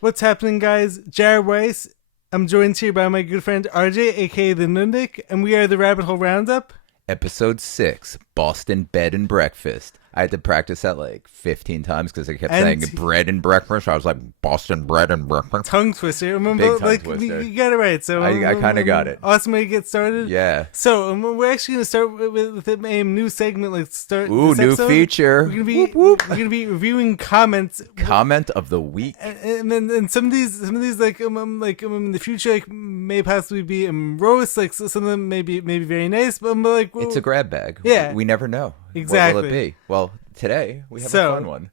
What's happening, guys? Jared Weiss. I'm joined here by my good friend RJ, aka the Nundik, and we are the Rabbit Hole Roundup. Episode 6, Boston Bed and Breakfast. I had to practice that like 15 times because I kept saying bread and breakfast. I was like, Boston bread and breakfast. Tongue twister. Big tongue twister. You got it right. So I kind of got it. Awesome way to get started. Yeah. So we're actually going to start with a new segment. Ooh, new feature. We're gonna be reviewing comments. Comment of the week. And some of these in the future like may possibly be roast. Like some of them may be very nice, but like it's a grab bag. Yeah. We never know. Exactly. What will it be? Well, today we have a fun one.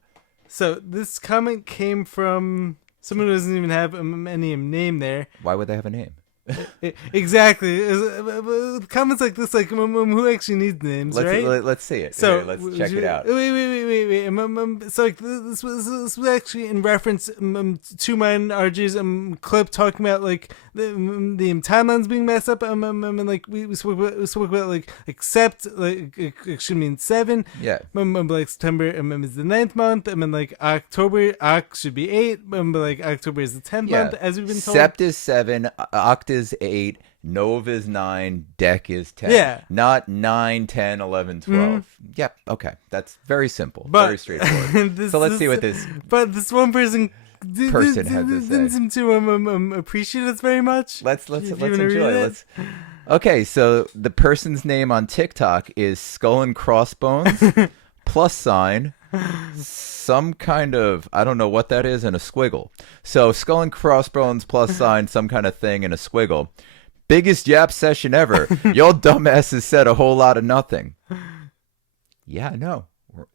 So this comment came from someone who doesn't even have any name there. Why would they have a name? Exactly. Comments like this, like who actually needs names, right? Let's see it. So let's check it out. Wait. So like this was actually in reference to mine RJ's clip talking about like the timelines being messed up. And like we spoke about like except like it should mean 7. Yeah. Like September is the 9th month, and then like October should be 8. But like October is the 10th month, as we've been told. Sept is 7. Oct is 8, Nov is 9, Dec is 10. Yeah. Not 9, 10, 11, 12. Yep, okay. That's very simple. Very straightforward. So let's see what this... But this one person had to say. Didn't seem to appreciate us very much. Let's enjoy. Okay, so the person's name on TikTok is Skull and Crossbones, plus sign, some kind of, I don't know what that is, and a squiggle. So Skull and Crossbones plus sign, some kind of thing, and a squiggle. Biggest yap session ever. Y'all dumbasses said a whole lot of nothing. Yeah, I know.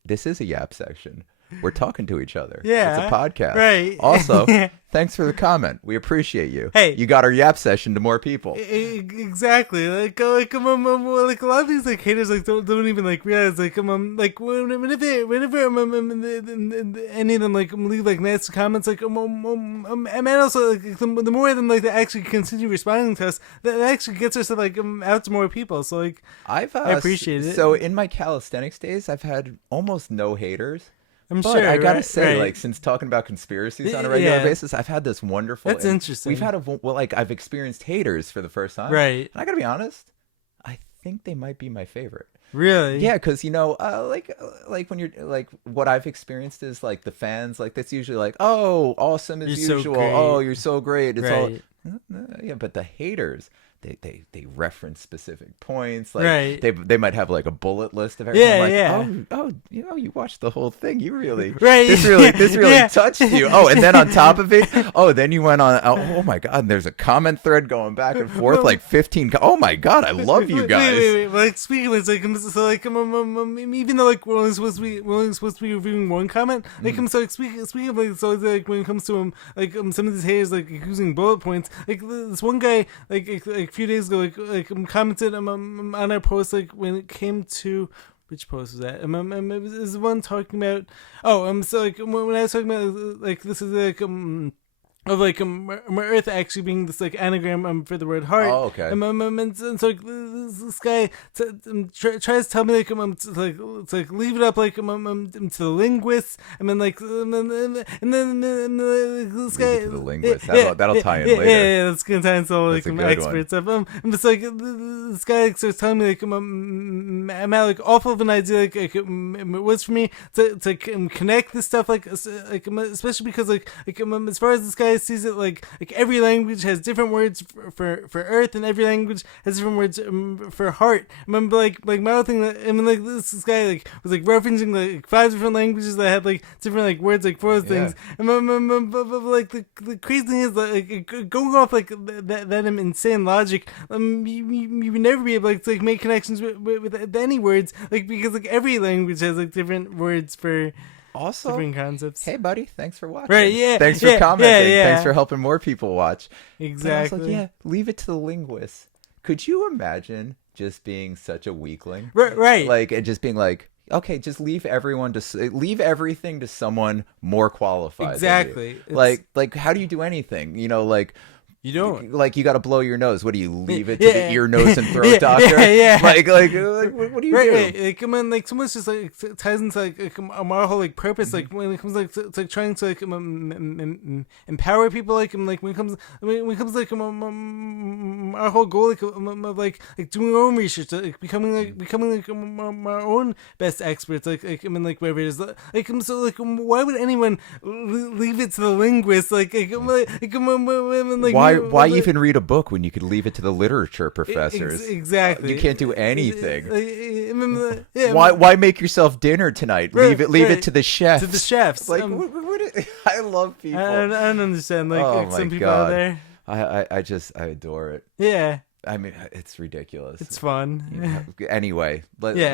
This is a yap section. We're talking to each other. Yeah. It's a podcast. Right. Also, thanks for the comment. We appreciate you. Hey. You got our yap session to more people. Exactly. Like a lot of these like haters like don't even like realize like whenever any of them like leave like nice comments like and also like the more of them like they actually continue responding to us, that actually gets us like out to more people. So like I appreciate it. So in my calisthenics days, I've had almost no haters. I'm but sure. I gotta right, say, right. like, since talking about conspiracies on a regular basis, I've had this wonderful. That's interesting. We've had I've experienced haters for the first time. Right. And I gotta be honest, I think they might be my favorite. Really? Yeah, because like when you're like what I've experienced is like the fans, like that's usually like, oh, awesome as You're usual. So great. Oh, you're so great. It's right. yeah, but the haters. They reference specific points, like right. they might have like a bullet list of everything. Like, you watched the whole thing. You really right. this really touched you. Oh, and then on top of it, then you went on. Oh my God, there's a comment thread going back and forth, like 15. Oh my God, I love you guys. Wait. Like speaking of like so like even though like we're only supposed to be reviewing one comment, like so like speaking of like so like when it comes to some of these haters like using bullet points, like this one guy like a few days ago like commented on our post like when it came to which post was that? It was the one talking about so like when I was talking about like this is like of like Earth actually being this like anagram for the word heart. Oh, okay. And so like, this guy tries to tell me like to leave it up like to the linguists, and then like and then this guy to the linguist. That'll tie in later. Yeah, that's gonna tie into all like expert stuff. And it's like this guy like, starts telling me like I'm at like awful of an idea like it was for me to connect this stuff like especially because like as far as this guy sees it like every language has different words for earth, and every language has different words for heart. I remember like my other thing like this guy like was like referencing like 5 different languages that had like different like words like for those things. And but like the crazy thing is like going off like that insane logic, you would never be able to like make connections with any words like because like every language has like different words for also different concepts. Hey buddy, thanks for watching. Right, yeah. Thanks for commenting. Yeah. Thanks for helping more people watch. Exactly. Like, leave it to the linguists. Could you imagine just being such a weakling? Right. Like and just being like, okay, just leave everything to someone more qualified. Exactly. Like how do you do anything? Like You don't. Like, you got to blow your nose. What do you leave it to the ear, nose, and throat doctor? Like, what do you do? Right. Like, I mean, like, so much just like ties into like our whole like purpose. Like when it comes like to like trying to like empower people. Like when it comes like our whole goal of like doing our own research, like becoming our own best experts. Like I mean, like wherever it is. Like so like why would anyone leave it to the linguist? Like why even read a book when you could leave it to the literature professors? Exactly. You can't do anything. Yeah. Why make yourself dinner tonight? Leave it to the chefs. To the chefs. Like I love people. I don't understand. Like some people out there. I adore it. Yeah. I mean, it's ridiculous. It's fun. Anyway,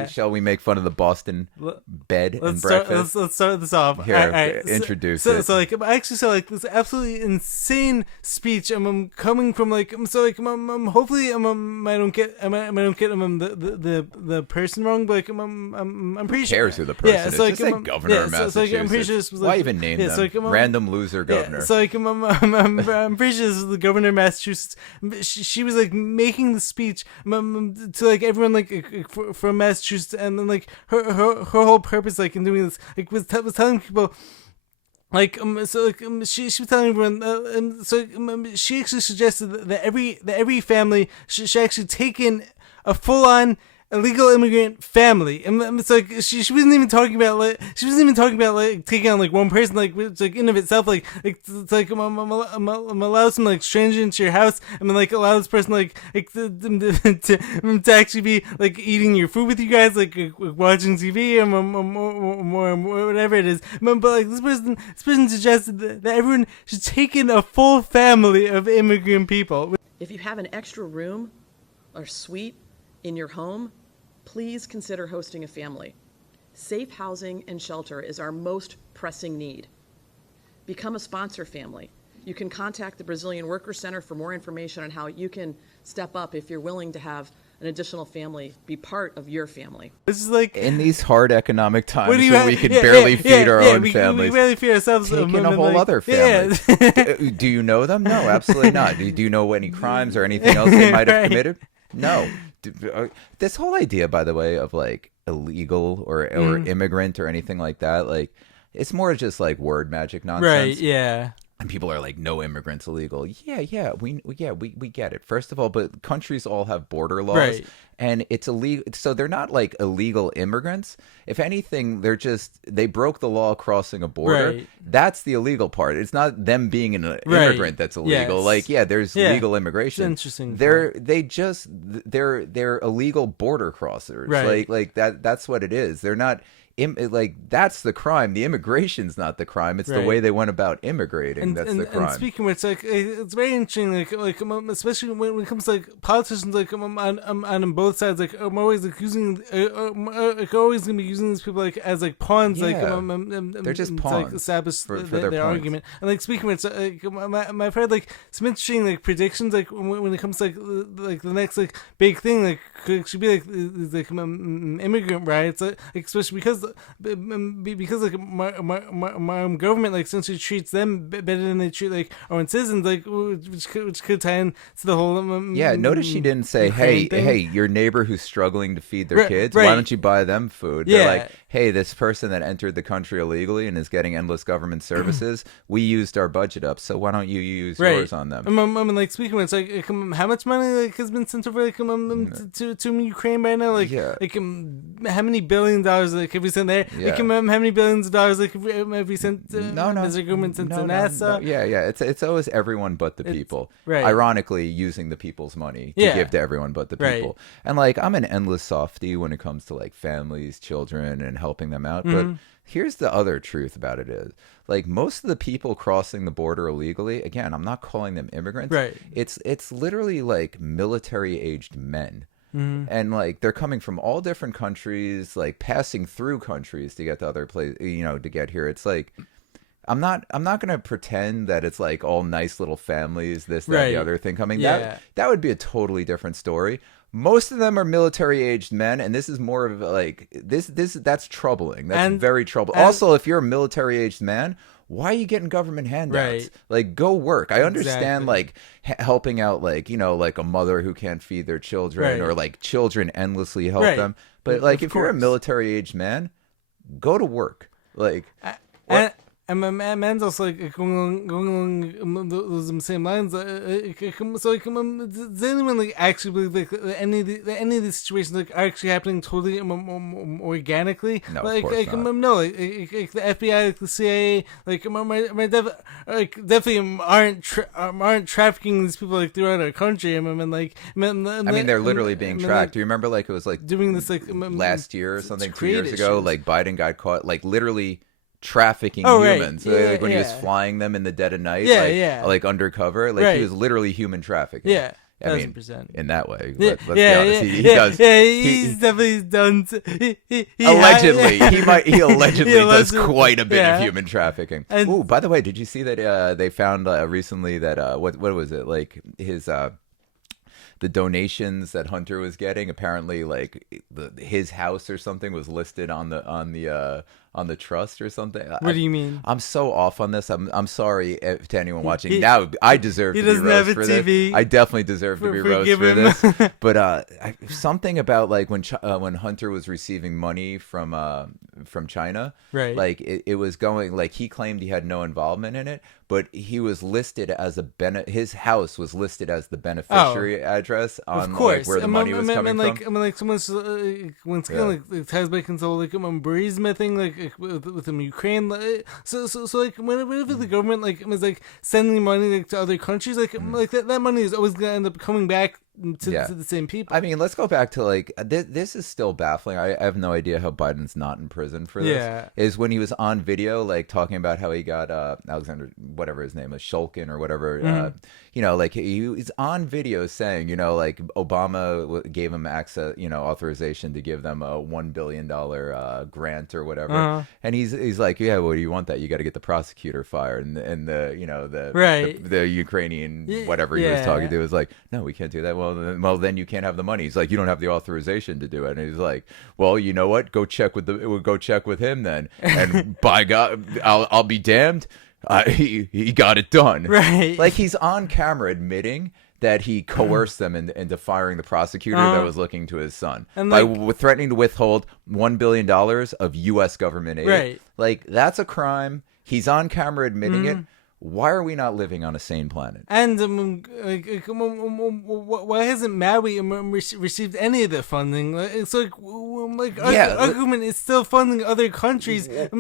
shall we make fun of the Boston bed and breakfast? Let's start this off. Here, all right. Introduce it. So like, actually, so like this absolutely insane speech. I'm coming from like, so like, hopefully, I don't get the person wrong, but like, I'm pretty sure. Who cares who the person is? So like, just say governor of Massachusetts. So like, I'm pretty sure this was like, why even name them? So like, random loser governor. So like, I'm pretty sure this is the governor of Massachusetts. She was like making the speech to like everyone like from Massachusetts, and then like her whole purpose like in doing this like was telling people like she was telling everyone she actually suggested that every family should actually take in a full-on illegal immigrant family, and it's like she wasn't even talking about like taking on like one person, like it's like in of itself like it's like allow some like stranger into your house, and then like allow this person like to actually be like eating your food with you guys, like watching TV or whatever it is. But like this person suggested that everyone should take in a full family of immigrant people. If you have an extra room or suite in your home, please consider hosting a family. Safe housing and shelter is our most pressing need. Become a sponsor family. You can contact the Brazilian Worker Center for more information on how you can step up if you're willing to have an additional family be part of your family. This is like in these hard economic times where we could barely feed our own families. We barely feed ourselves. Taking a whole other family. Do you know them? No, absolutely not. Do you know any crimes or anything else they might have committed? No. This whole idea, by the way, of like illegal or immigrant or anything like that, like it's more just like word magic nonsense. Right, yeah. And people are like, no immigrants illegal. Yeah, we get it. First of all, but countries all have border laws, right. And it's illegal. So they're not like illegal immigrants. If anything, they broke the law crossing a border. Right. That's the illegal part. It's not them being an immigrant that's illegal. Yes. Like, there's legal immigration. It's interesting. They're illegal border crossers. Right. Like that. That's what it is. They're not. That's the crime. The immigration's not the crime. It's the way they went about immigrating that's the crime. And speaking of which, like it's very interesting, like especially when it comes to like politicians, like on both sides, like I'm always like using, like always gonna be using these people like as like pawns, like they're just pawns to like establish for their argument. And like speaking of which, I've heard like some interesting like predictions, like when it comes to like the next like big thing, like should be like immigrant riots, like especially because like my government like essentially treats them better than they treat like our own citizens, like which could tie into the whole notice she didn't say hey your neighbor who's struggling to feed their kids, right. Why don't you buy them food? They're like, hey, this person that entered the country illegally and is getting endless government services, we used our budget up, so why don't you use yours on them? I mean, like speaking of it's like how much money like has been sent over like to Ukraine right now, like how many $billions like have we sent there? Like, how many $billions like have we sent as a government sent to NASA? No. It's always everyone but the people. Right. Ironically, using the people's money to give to everyone but the people. Right. And like I'm an endless softie when it comes to like families, children, and helping them out. But here's the other truth about it is, like, most of the people crossing the border illegally, again, I'm not calling them immigrants. Right. It's literally like military-aged men. And like they're coming from all different countries, like passing through countries to get to other places, to get here. It's like I'm not gonna pretend that it's like all nice little families, this, that, the other thing coming. That would be a totally different story. Most of them are military-aged men, and this is more of like this. That's troubling. That's very troubling. Also, if you're a military-aged man, why are you getting government handouts? Right. Like, go work. I understand, Exactly. like, helping out, like, you know, like a mother who can't feed their children, Right. or like children endlessly help Right. them. But like, Of if you're a course. military-aged man, go to work. Like, and my man's also like going along those same lines. So like, does anyone like actually believe like any of these situations like are actually happening totally organically? No, of like, course not. No, like the FBI, like the CIA, like definitely aren't trafficking these people like throughout our country. I mean, they're literally being tracked. Do you remember, like, it was like doing this like last year or something, 2 create years ago, issues. like Biden got caught, like, literally trafficking right. humans. Yeah, Like, when he was yeah. flying them in the dead of night, Yeah. like undercover, like, Right. he was literally human trafficking. Yeah. I mean, 1,000%. in that way. Yeah, Let's be honest. He does. Yeah, he's definitely done. Allegedly, he allegedly does allegedly- quite a bit yeah. of human trafficking. And- Ooh, by the way, did you see that they found recently that what was it, like his the donations that Hunter was getting? Apparently, like his house or something was listed on the trust or something. What do you mean? I'm so off on this. I'm sorry to anyone watching. Now I deserve to be doesn't have roast a for TV. this. I definitely deserve to be roast Forgive for him. this. But something about like when Hunter was receiving money from China, Right. Like it was going, like, he claimed he had no involvement in it, but he was listed as his house was listed as the beneficiary adrass on Of course, like where the money was coming like, from. Like someone's once again like ties back into like Burisma thing like with Ukraine. So like whenever the government like is like sending money like to other countries, like that money is always gonna end up coming back to the same people. I mean, let's go back to like this is still baffling. I have no idea how Biden's not in prison for this. Yeah. Is when he was on video like talking about how he got Alexander, whatever his name is, Shulkin or whatever. You know, like he's on video saying, you know, like Obama gave him access, you know, authorization to give them a $1 billion grant or whatever. And he's like, yeah, well, you want that? You got to get the prosecutor fired, and the you know the Ukrainian whatever he was talking to was like, no, we can't do that. Well, then you can't have the money. He's like, you don't have the authorization to do it. And he's like, well, you know what? Go check with him then. And by God, I'll be damned. He got it done. Right. Like, he's on camera admitting that he coerced them into firing the prosecutor that was looking to his son and by like, threatening to withhold $1 billion of U.S. government aid. Right. Like, that's a crime. He's on camera admitting it. Why are we not living on a sane planet? And why hasn't Maui received any of the funding? It's like our government is still funding other countries. That's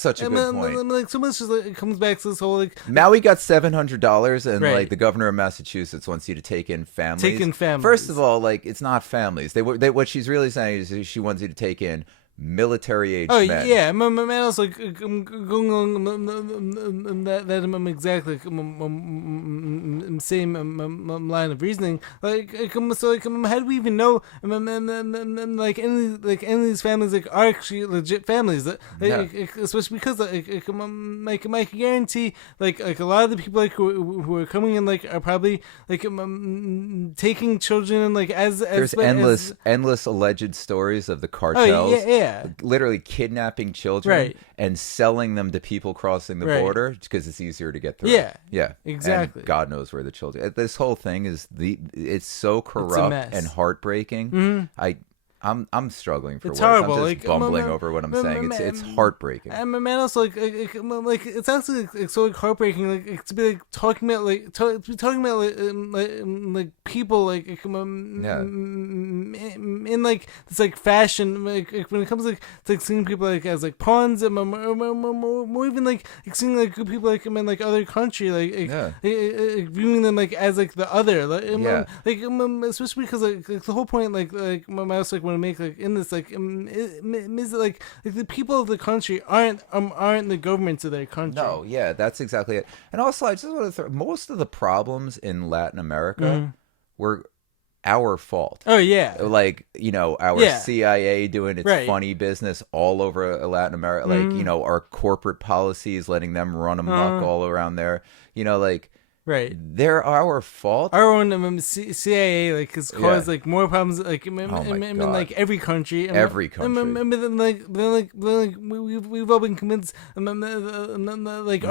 such a good point. Like so much just it comes back to this whole like Maui got $700, and Right. like the governor of Massachusetts wants you to take in families. families. First of all, like, it's not families. What she's really saying is she wants you to take in military-aged men. yeah, my man was like going along that exactly same line of reasoning. How do we even know like any of these families like are actually legit families? Especially because like I can guarantee like a lot of the people like who are coming in like are probably like taking children like as There's endless alleged stories of the cartels. Yeah. Literally kidnapping children Right. and selling them to people crossing the Right. border because it's easier to get through. Yeah, exactly. And God knows where the children. This whole thing it's so corrupt mess. and heartbreaking. I'm struggling for It's words. horrible. I'm like, just bumbling over what I'm saying. It's heartbreaking. And my man also like it's actually like so like heartbreaking like to be like talking about like to be talking about like people like in like this like fashion like when it comes like to like seeing people like as like pawns and more even like seeing like people like in like other country like viewing them like as like the other like especially because like the whole point like my mouse like want to make like in this like is like the people of the country aren't the governments of their country. No, yeah, that's exactly it. And also, I just want to throw most of the problems in Latin America were our fault. Oh yeah, like, you know, our CIA doing its funny business all over Latin America, like, you know, our corporate policies letting them run amok all around there. You know, like, Right. They're our fault. Our own CIA like has caused like more problems like in like every country. Every country. We've all been convinced like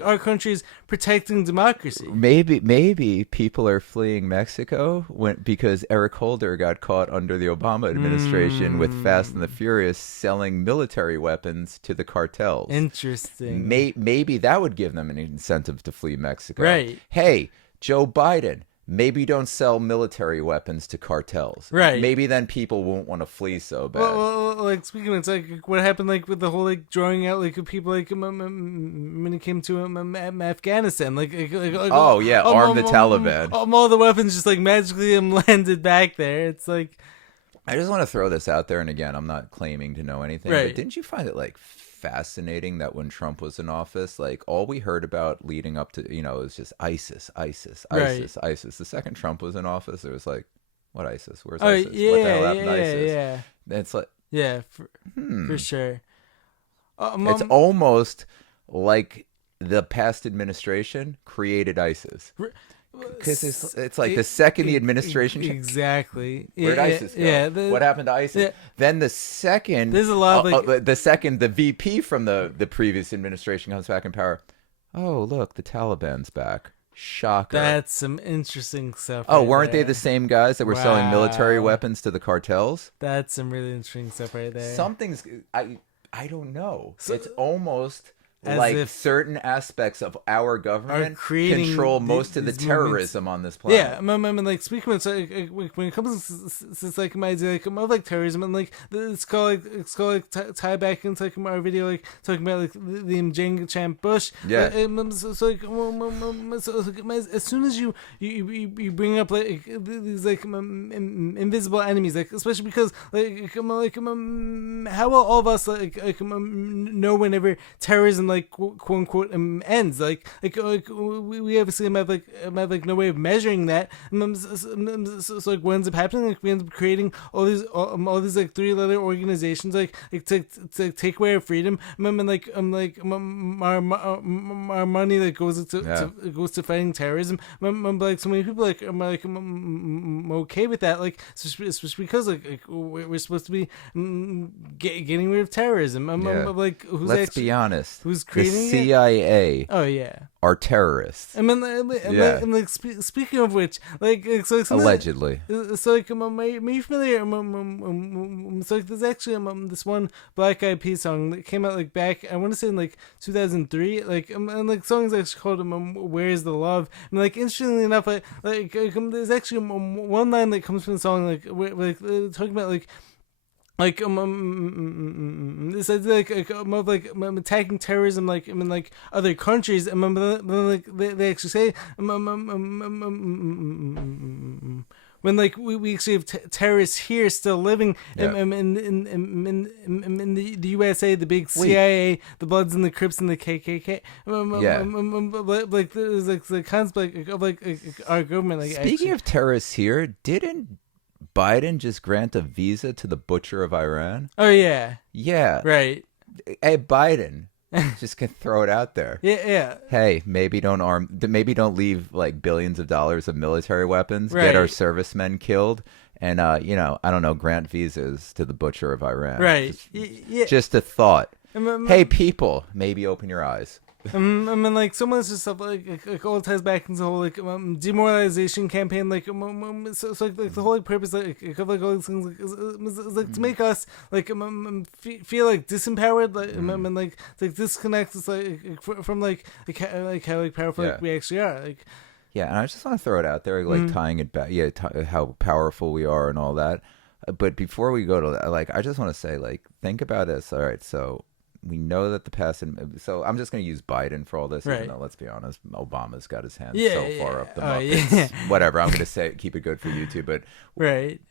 our country is protecting democracy. Maybe people are fleeing Mexico because Eric Holder got caught under the Obama administration with Fast and the Furious selling military weapons to the cartels. Interesting. Maybe that would give them an incentive to flee Mexico. Right. Hey, Joe Biden, maybe don't sell military weapons to cartels. Right. Maybe then people won't want to flee so bad. Well, like speaking of, it's like what happened like with the whole like drawing out like of people like when it came to Afghanistan, like oh yeah, arm the Taliban. All the weapons just like magically landed back there. It's like I just want to throw this out there, and again, I'm not claiming to know anything, right. but didn't you find it like fascinating that when Trump was in office, like all we heard about leading up to, it was just ISIS. Right. The second Trump was in office, it was like, what ISIS? Where's oh, ISIS? Yeah, what the hell happened to ISIS? Yeah. It's like, yeah, for sure. It's almost like the past administration created ISIS. Because it's like the second the administration exactly. Where'd ISIS go? Yeah, what happened to ISIS? Yeah. Then the second there's a lot of like, the VP from the previous administration comes back in power. Oh, look, the Taliban's back. Shocker. That's some interesting stuff. Oh, weren't they the same guys that were selling military weapons to the cartels? That's some really interesting stuff right there. Something's I don't know. It's almost like certain aspects of our government control most of the terrorism on this planet. Yeah, I mean, like speaking of when it comes to like my idea like of like terrorism and like it's called tie back into like our video like talking about like the Jenga Champ Bush. Yeah. So as soon as you bring up like these like invisible enemies, like especially because how will all of us like know whenever terrorism like quote unquote ends like we obviously have like no way of measuring that so like what ends up happening like we end up creating all these like 3-letter organizations like to take away our freedom and like our money that goes to fighting terrorism like so many people like I'm okay with that like especially because like we're supposed to be getting rid of terrorism like let's be honest, who's creating the CIA are terrorists. I mean, like speaking of which, like so allegedly, so like are you familiar? So like there's actually this one Black Eyed Peas song that came out like back I want to say in like 2003, like and like songs actually called "Where's the Love?" And like interestingly enough, there's actually one line that comes from the song like talking about like this idea like attacking terrorism like in like other countries and like they actually say when like we actually have terrorists here still living in the USA, the big CIA, the Bloods and the Crips and the KKK. Like there's like the concept of like our government. Like speaking of terrorists here, didn't Biden just grant a visa to the butcher of Iran? Oh yeah. Yeah. Right. Hey Biden, just can throw it out there. Yeah. Hey, maybe don't leave like billions of dollars of military weapons, get our servicemen killed, and I don't know, grant visas to the butcher of Iran. Right. Just a thought. Hey people, maybe open your eyes. I mean, like so much of stuff like all ties back into the whole like demoralization campaign, like so like the whole like purpose like all these things like is like to make us like feel like disempowered, like and like disconnect us like from like how like powerful like we actually are, like. Yeah, and I just want to throw it out there, like tying it back, how powerful we are and all that. But before we go to that, like I just want to say, like, think about this. All right, so. We know that the past, so I'm just going to use Biden for all this, even though, let's be honest, Obama's got his hands so far up the Muppets. Whatever, I'm going to say, keep it good for you two, but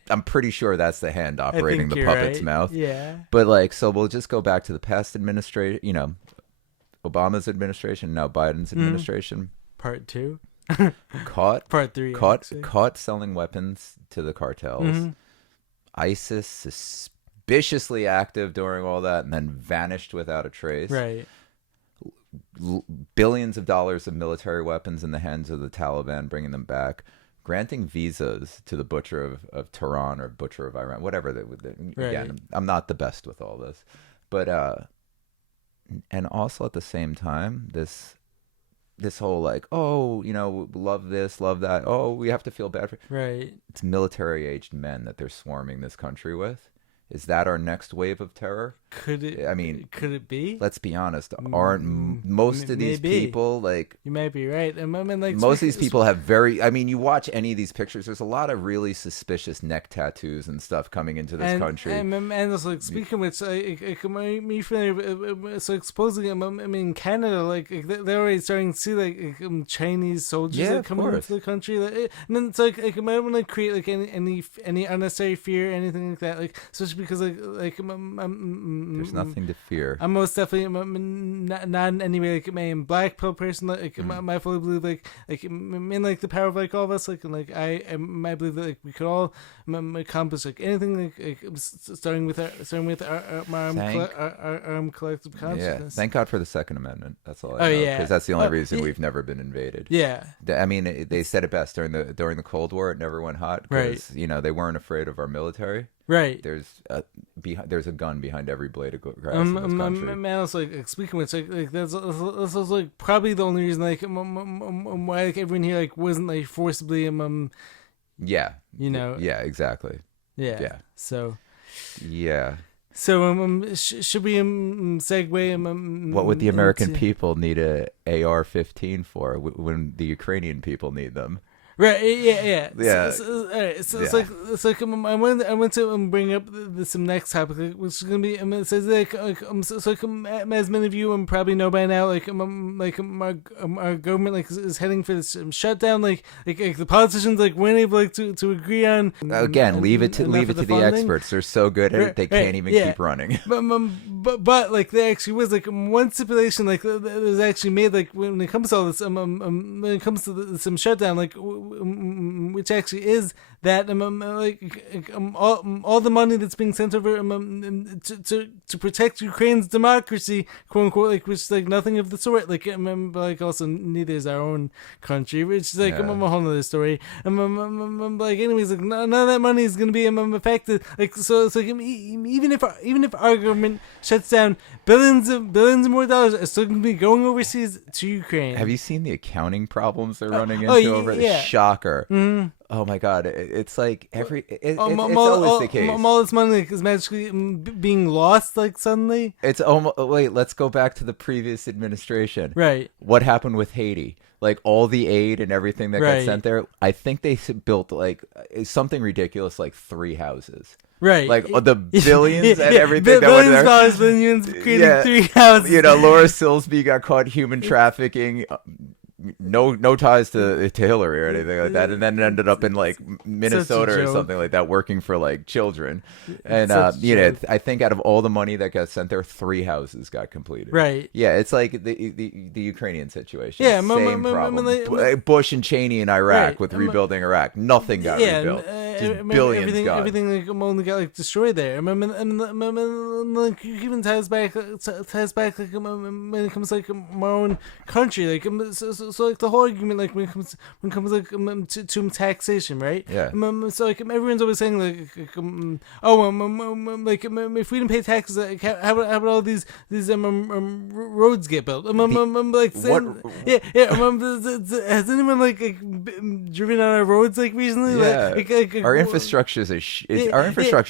I'm pretty sure that's the hand operating the puppet's mouth. Yeah. But like, so we'll just go back to the past administration, Obama's administration, now Biden's administration. Part 2. Caught. Part 3. Caught selling weapons to the cartels. ISIS suspiciously active during all that and then vanished without a trace. Right. billions of dollars of military weapons in the hands of the Taliban, bringing them back, granting visas to the butcher of Tehran or butcher of Iran, whatever. Again, I'm not the best with all this. But, and also at the same time, this whole like, oh, love this, love that. Oh, we have to feel bad for. Right. It's military-aged men that they're swarming this country with. Is that our next wave of terror? Could it be? Let's be honest. Aren't most of these people like? You might be right. I mean, like most of these people have very. I mean, you watch any of these pictures. There's a lot of really suspicious neck tattoos and stuff coming into this country. And also, like, speaking of which, me familiar. So supposedly, I mean, Canada, like they're already starting to see like Chinese soldiers coming into the country. Like, and then it's like I don't want to create like any unnecessary fear, or anything like that. Like, especially because like there's nothing to fear. I'm most definitely not in any way like a black pill person. Like I fully believe like in like the power of like all of us. Like and like I believe that like we could all accomplish like anything like starting with our collective consciousness. Yeah, thank God for the Second Amendment. That's all. I know, because that's the only reason we've never been invaded. Yeah, I mean they said it best during the Cold War. It never went hot because they weren't afraid of our military. Right. There's a gun behind every blade of grass in this country. Man, also, like speaking of which, like that's also like probably the only reason like why like everyone here like wasn't like forcibly yeah. Yeah, exactly. Yeah. So. Yeah. So should we segue? What would the American people need a AR-15 for when the Ukrainian people need them? Right. Yeah. Yeah. All right. So it's like I went to bring up some next topic, which is gonna be. It says like as many of you probably know by now, like our government like is heading for this shutdown. Like the politicians like weren't able like to agree on. Again, leave it to the experts. They're so good at it, they can't even keep running. But like there actually was like one stipulation like that was actually made like when it comes to all this when it comes to some shutdown like. Which actually is that all the money that's being sent over to protect Ukraine's democracy, quote unquote, like which is like nothing of the sort. Like like also neither is our own country, which is like a whole other story. Like anyways, like none of that money is gonna be affected. Like so it's like even if our government shuts down, billions of more dollars are still gonna be going overseas to Ukraine. Have you seen the accounting problems they're running into over it? Yeah. Shocker. Mm-hmm. Oh my God! It's like it's always the case. All this money is magically being lost, like suddenly. It's almost. Wait, let's go back to the previous administration. Right. What happened with Haiti? Like all the aid and everything that got sent there. I think they built like something ridiculous, like 3 houses. Right. Like the billions and everything that went there. Billions creating 3 houses. Laura Silsby got caught human trafficking. No ties to Hillary or anything like that, and then ended up in like Minnesota or something like that, working for like children. And I think out of all the money that got sent there, 3 houses got completed. Right. Yeah, it's like the Ukrainian situation. Yeah, same problem. Bush and Cheney in Iraq with rebuilding Iraq, nothing got rebuilt. Just billions gone. Everything like only got like destroyed there. Like even ties back like when it comes to like our own country, like so like the whole argument like when it comes like to taxation, right? Yeah. So like everyone's always saying like if we didn't pay taxes, like, how about all these roads get built? Like saying, has anyone like driven on our roads like recently? Yeah. Like our infrastructure is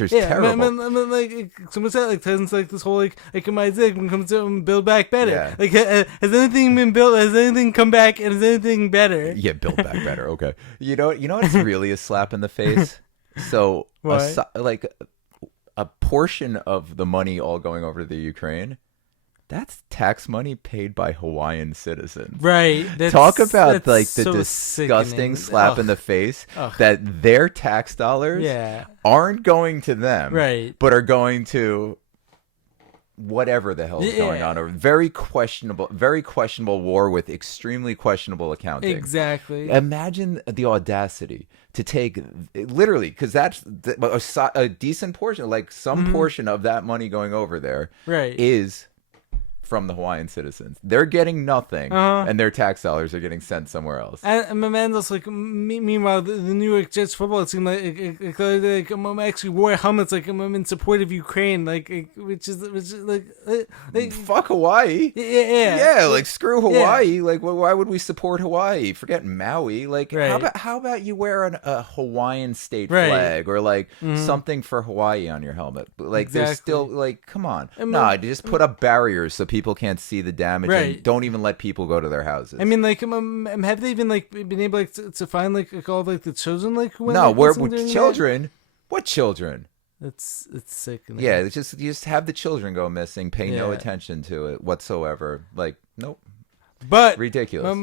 terrible. Like someone said like ties into like this whole like my idea when it comes to build back better. Yeah. Like has anything been built? Has anything come back? And is anything better? Yeah, build back better. Okay. You know what's really a slap in the face? So like a portion of the money all going over to the Ukraine, that's tax money paid by Hawaiian citizens. Right. Talk about like the so disgusting sickening. slap in the face that their tax dollars aren't going to them, right, but are going to whatever the hell is going on. A very questionable war with extremely questionable accounting. Exactly. Imagine the audacity to take literally, because that's a decent portion, like some portion of that money going over there right is from the Hawaiian citizens. They're getting nothing, and their tax dollars are getting sent somewhere else. And my man also, like, meanwhile, the New York Jets football team, like actually wore helmets, like, in support of Ukraine, like, which is like fuck Hawaii. Yeah, like, screw Hawaii. Yeah. Like, why would we support Hawaii? Forget Maui. Like, how about you wear a Hawaiian state flag or like something for Hawaii on your helmet? Like, there's still, like, come on. Just put up barriers so people can't see the damage and don't even let people go to their houses. I mean, like, have they even, like, been able, like, to find, like all of, like, the children, like, who went, no, like, where children? That? What children? It's sick. Yeah, it's just you just have the children go missing, pay no attention to it whatsoever. Like, nope. But ridiculous.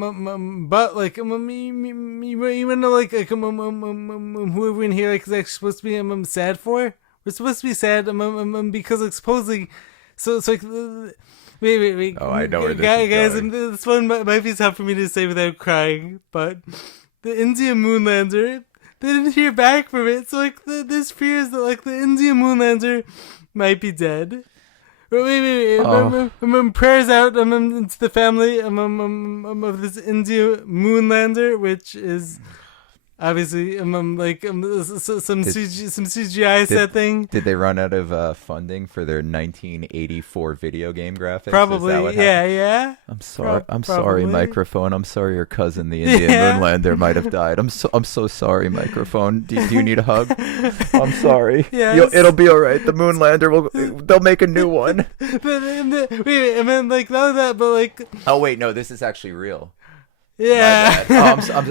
But like, you know, like whoever in here, like, is actually supposed to be sad for. We're supposed to be sad because, like, supposedly, so it's like. Wait. Oh, I know where this is going. This one might be tough for me to say without crying, but the India moonlander, they didn't hear back from it, so, like, there's fears that, like, the India moonlander might be dead. Wait. Prayers out to the family of this India moonlander, which is obviously some CGI set thing. Did they run out of funding for their 1984 video game graphics? Probably, yeah. I'm sorry. I'm sorry, microphone. I'm sorry, your cousin, the Indian Moonlander, might have died. I'm so sorry, microphone. Do you need a hug? I'm sorry. Yeah, it'll be all right. The Moonlander they'll make a new one. Wait, I mean, like, not that, but like. Oh wait, no, this is actually real. Yeah.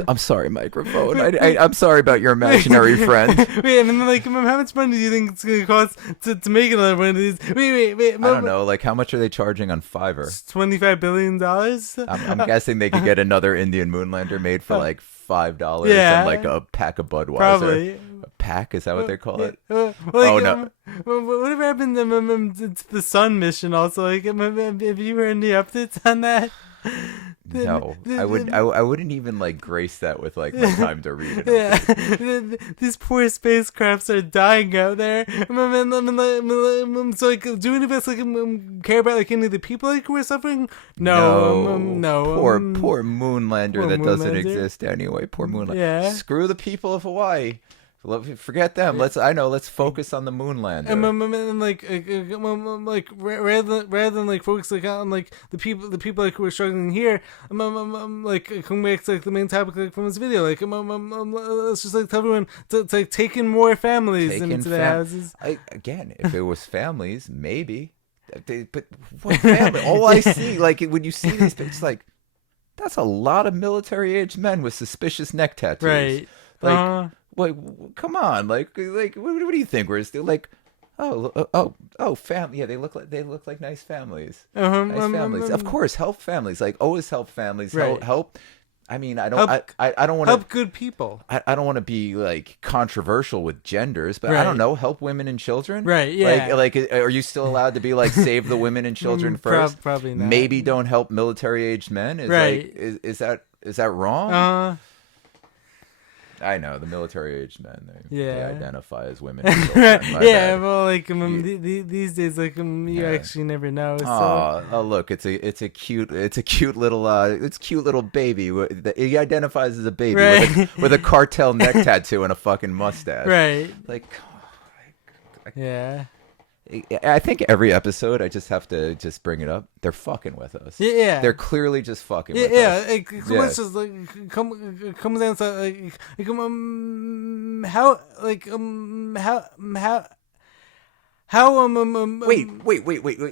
I'm sorry, microphone. I'm sorry about your imaginary friend. Wait, I mean, like, how much money do you think it's gonna cost to make another one of these? Wait. I don't know. Like, how much are they charging on Fiverr? $25 billion. I'm guessing they could get another Indian Moonlander made for like $5 and like a pack of Budweiser. Probably. A pack? Is that what they call it? No. Whatever happened to the Sun mission? Also, like, have you heard any updates on that? No, I wouldn't even like grace that with like my time to read it. Yeah, these poor spacecrafts are dying out there. So, like, do any of us, like, care about, like, any of the people, like, who are suffering? No. Poor Moonlander that doesn't exist anyway. Poor Moonlander. Yeah. Screw the people of Hawaii. Forget them. Let's focus on the Moonlander. And like rather than like focus, like, on, like, the people like who are struggling here. Like, come back to, like, the main topic, like, from this video. Like, let's just, like, tell everyone to like take in more families into the houses. Again, if it was families, maybe. But what family? All I see, like, when you see these pictures, like, that's a lot of military-aged men with suspicious neck tattoos. Right. Like. Wait, come on! Like, what do you think? We're still like, family. Yeah, they look like nice families. Nice families. Of course, help families. Like, always help families. Right. Help. I mean, I don't want to help good people. I don't want to be, like, controversial with genders, but I don't know. Help women and children. Right. Yeah. Like, are you still allowed to be like, save the women and children first? Probably not. Maybe don't help military-aged men. Right. Like, is that wrong? I know, the military-aged men, they identify as women. Yeah, well, like, these days, like, you actually never know. So. Oh, look, it's a cute little baby. He identifies as a baby with a cartel neck tattoo and a fucking mustache. Right. Like, yeah. I think every episode I just have to just bring it up. They're fucking with us. Yeah. They're clearly just fucking with us. Yeah. It's just like comes down to like Wait.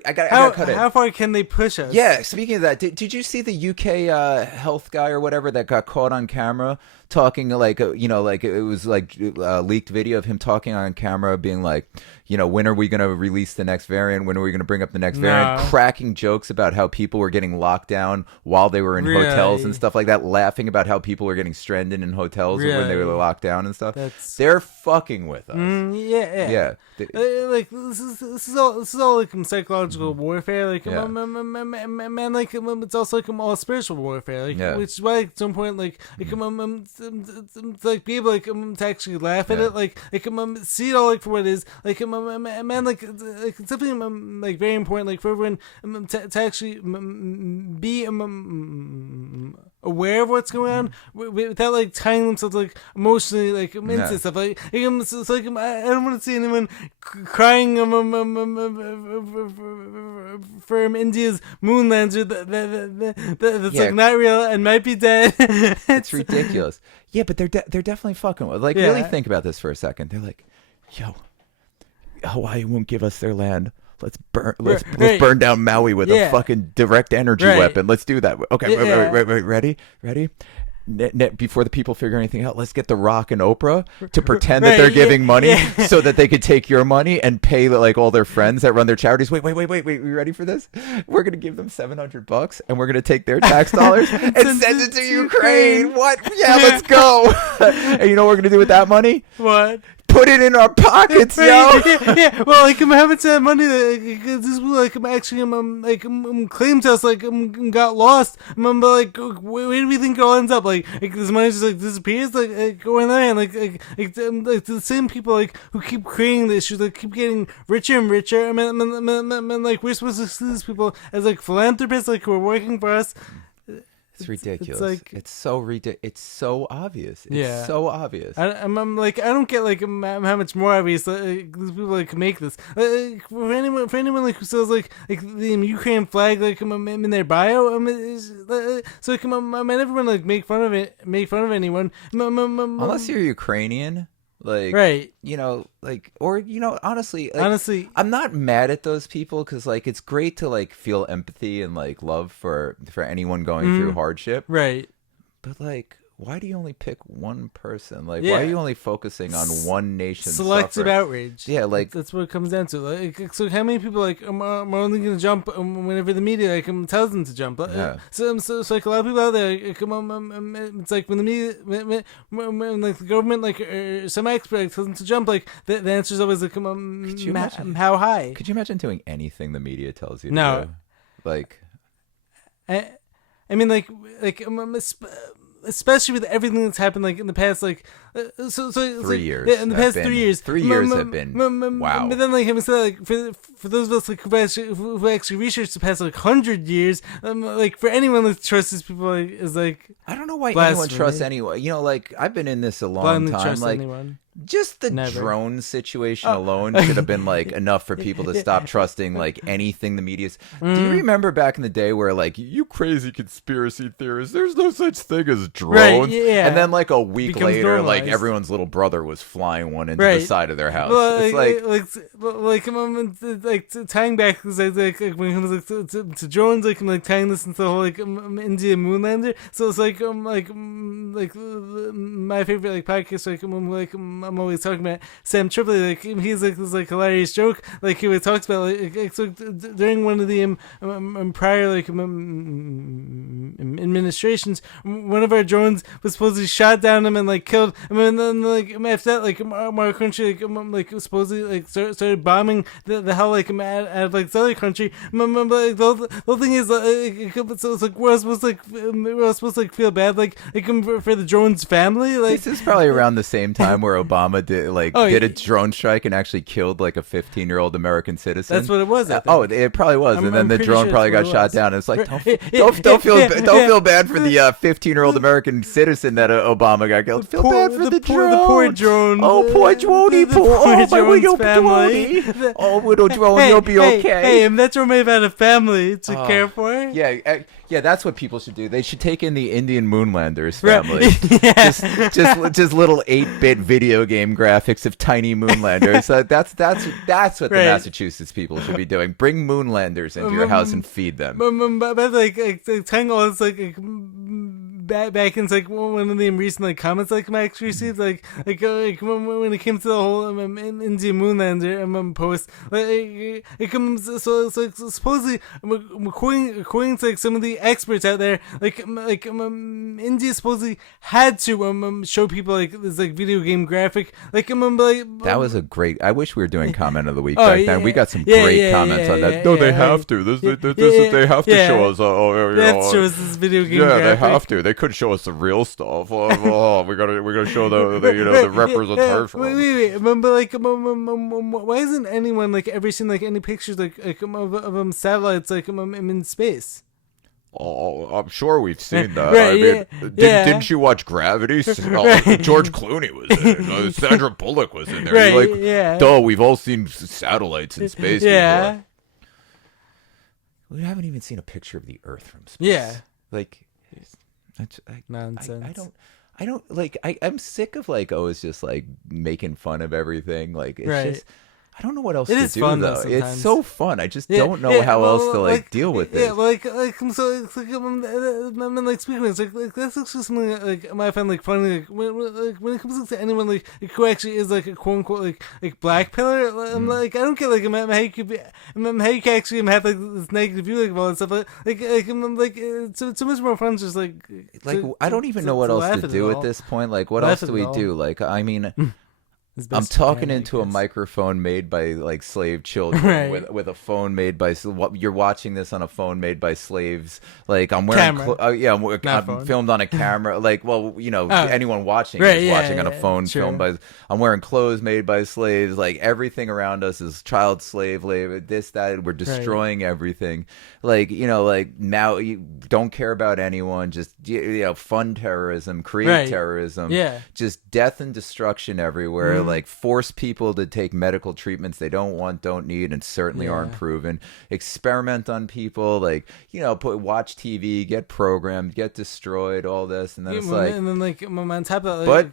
I gotta cut it. How far can they push us? Yeah. Speaking of that, did you see the UK health guy or whatever that got caught on camera talking, like, like, it was like a leaked video of him talking on camera, being like, when are we going to release the next variant? When are we going to bring up the next variant? Cracking jokes about how people were getting locked down while they were in hotels and stuff like that. Laughing about how people were getting stranded in hotels when they were locked down and stuff. They're fucking with us. Yeah. Like, this is all like psychological warfare. Like, man, like, it's also like all spiritual warfare. Like, which is why, at some point, like like be able like to actually laugh at it, like see it all like for what it is, like man, like it's definitely like very important, like for everyone to actually be aware of what's going on without like tying themselves like emotionally like into stuff. Like so like I don't want to see anyone crying for India's moon lander that's like not real and might be dead. It's ridiculous. Yeah, but they're definitely fucking with. Like, really think about this for a second. They're like, yo, Hawaii won't give us their land. Let's burn down Maui with a fucking direct energy weapon. Let's do that. Okay, wait, ready? Before the people figure anything out, let's get The Rock and Oprah to pretend that they're giving money so that they could take your money and pay like all their friends that run their charities. Wait, we ready for this? We're gonna give them $700 and we're gonna take their tax dollars and send it to Ukraine. What? Yeah, let's go. And you know what we're gonna do with that money? What? Put it in our pockets, yo. Yeah. Well, like how much that money that this like actually claimed to us like got lost. But like where do we think it all ends up? Like this money just like disappears. Like going there and like the same people like who keep creating the issues like keep getting richer and richer. I mean, like we're supposed to see these people as like philanthropists like who are working for us. It's ridiculous. It's so ridiculous. It's so obvious. It's so obvious. I'm like I don't get like how much more obvious these people like make this. For anyone like who sells like the Ukraine flag like in their bio, so like everyone like make fun of anyone. Unless you're Ukrainian. Like, right. You know, like, or, you know, honestly, I'm not mad at those people because, like, it's great to, like, feel empathy and, like, love for anyone going through hardship. Right. But, like, why do you only pick one person? Like, why are you only focusing on one nation? Selective outrage. Yeah, like that's what it comes down to. Like, so how many people like are only going to jump whenever the media like tells them to jump? So like a lot of people out there, it's like when the media, when like the government like or some expert like, tells them to jump, like the answer is always like how high? Could you imagine doing anything the media tells you? No, to do? Like, I mean like. Especially with everything that's happened, like in the past, like 3 years. Yeah, in the past 3 years, 3 years have been wow. But then, like having said, like for those of us like who actually researched the past like 100 years, like for anyone that trusts these people like, is like I don't know why anyone trusts anyone. You know, like I've been in this a long time. Like anyone. Just the drone situation alone should have been like enough for people to stop trusting like anything the media's. Do you remember back in the day where like you crazy conspiracy theorists, there's no such thing as drones, right, yeah. And then like a week later, like everyone's little brother was flying one into the side of their house. Well, it's like tying back like when it comes like to drones, like I'm like tying this into the whole like India moon lander. So it's like my favorite like podcast like I'm always talking about Sam Tripoli. Like he's like this like hilarious joke. Like he always talks about like so during one of the prior like administrations, one of our drones was supposedly shot down him and like killed him, and then like after that like our country like supposedly like started bombing the hell like out of like this other country. Like the whole thing is so it's like we're supposed to like feel bad like for the drone's family. Like this is probably around the same time where Obama did a drone strike and actually killed like a 15-year-old American citizen. That's what it was. It probably was, and then the drone probably got shot down. It's like don't feel bad for the 15-year-old American citizen that Obama got killed. Feel bad for the drone. The poor drone. Oh, poor droney. Oh, my widow family. Oh, widow drone, you'll be okay. Hey, and that drone may have had a family to care for. Yeah, that's what people should do. They should take in the Indian Moonlanders family. Just little 8-bit video game graphics of tiny Moonlanders. That's what the Massachusetts people should be doing. Bring Moonlanders into your house and feed them. But like Tangle is like back in like one of the recent like comments like I actually received like when it came to the whole Indian Moonlander post, like it comes so it's like supposedly according to like some of the experts out there, like India supposedly had to show people like this like video game graphic like that was a great. I wish we were doing comment of the week back then. We got some great comments on that. They have to. They have to show us. They have to show us this video game. They have to. They couldn't show us the real stuff. We're gonna show the representation. Wait. But like, why isn't anyone like ever seen like any pictures like of satellites like in space? Oh, I'm sure we've seen that. Right, Didn't you watch Gravity? George Clooney was in it. Sandra Bullock was in there. Right, Duh, we've all seen satellites in space before. We haven't even seen a picture of the Earth from space. Yeah. Like, nonsense. I don't like. I'm sick of like always just like making fun of everything. Like, it's just. I don't know what else to do fun, though. Sometimes. It's so fun. I just don't know how else to like deal with it. Yeah, so it's like I'm like speaking. It's like that's actually something like I might find like funny. Like when it comes to anyone like who actually is like a quote unquote like black pillar. I'm like I don't get like how you could be, how you can actually have like this negative view like of all that stuff. I'm like it's so much more fun just like I don't even know what else to do at this point. Like what else do we do? Like I mean. I'm talking into a microphone made by like slave children with a phone made by. You're watching this on a phone made by slaves. Like I'm wearing. I'm filmed on a camera. Like anyone watching is watching on a phone filmed by. I'm wearing clothes made by slaves. Like everything around us is child slave labor. This that we're destroying everything. Like now you don't care about anyone. Just fund terrorism, create terrorism. Yeah. Just death and destruction everywhere. Like force people to take medical treatments they don't need, and certainly aren't proven. Experiment on people, like watch TV, get programmed, get destroyed, all this, and then it's like, and then like on top of that, but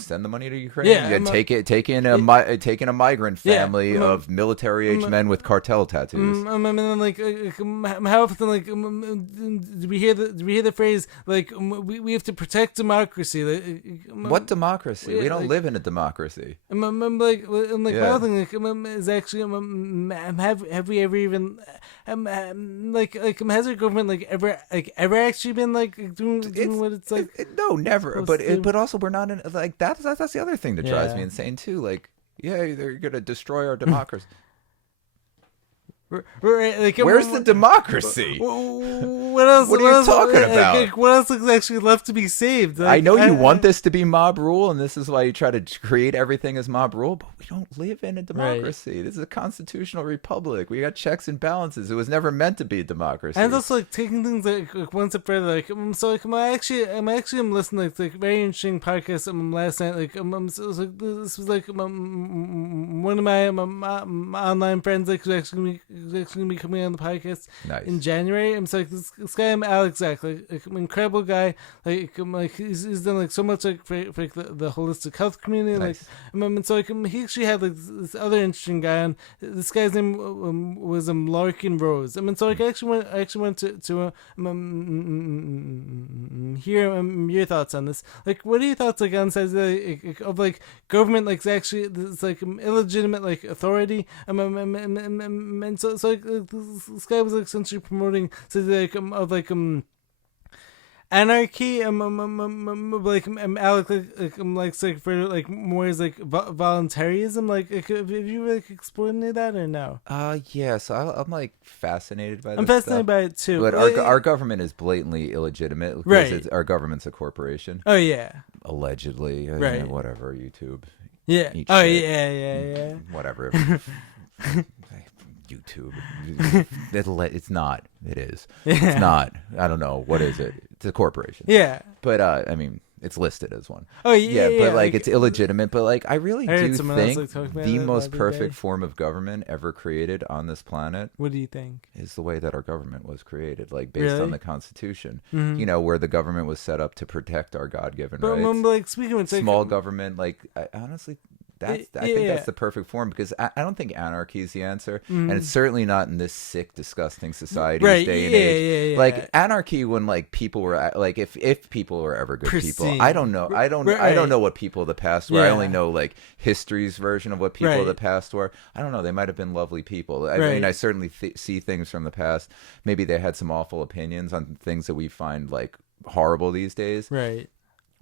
send the money to Ukraine. Take in a migrant family of military age men with cartel tattoos. And then like how often like do we hear the phrase like we have to protect democracy? What democracy? We don't live in a democracy. I'm like my other thing is actually have we ever even has our government like ever actually been like doing what it's like? No, never. But also we're not in like that's the other thing that drives me insane too. Like they're gonna destroy our democracy. Right, where's the democracy? What else? What are you talking about? What else is actually left to be saved? I know you want this to be mob rule, and this is why you try to create everything as mob rule, but we don't live in a democracy. Right. This is a constitutional republic. We got checks and balances. It was never meant to be a democracy. And also like taking things like one step further. Like I'm listening to like very interesting podcast last night. Like this was like one of my online friends like who's actually gonna be coming on the podcast in January. I'm like this guy, Alex Zach, like an incredible guy. Like he's done like so much like for like the holistic health community. Nice. Like and so like he actually had like this other interesting guy on. This guy's name was Larkin Rose. So like I actually went to hear your thoughts on this. Like what are your thoughts like on the sides of like government like actually this like illegitimate like authority and so like this guy was like essentially promoting like of like anarchy like Alex like for like more as like voluntarism. Like have you like explored any of that or no? So I'm like fascinated by this. I'm fascinated by it too, but our government is blatantly illegitimate because our government's a corporation. Oh yeah, allegedly. Whatever, YouTube. Yeah. Yeah. Whatever. YouTube. It's not. It is. It's not. I don't know. What is it? It's a corporation. Yeah. But I mean, it's listed as one. Oh yeah. But like it's illegitimate. But like I really do think like, the most perfect form of government ever created on this planet. What do you think? Is the way that our government was created, like based on the Constitution. Mm-hmm. Where the government was set up to protect our God-given rights. Like speaking of small government, like honestly. I think that's the perfect form because I don't think anarchy is the answer, and it's certainly not in this sick, disgusting society day and age. Like anarchy, when like people were like, if people were ever good people, I don't know. I don't know what people of the past were. I only know like history's version of what people of the past were. I don't know. They might have been lovely people. I mean, I certainly see things from the past. Maybe they had some awful opinions on things that we find like horrible these days. Right.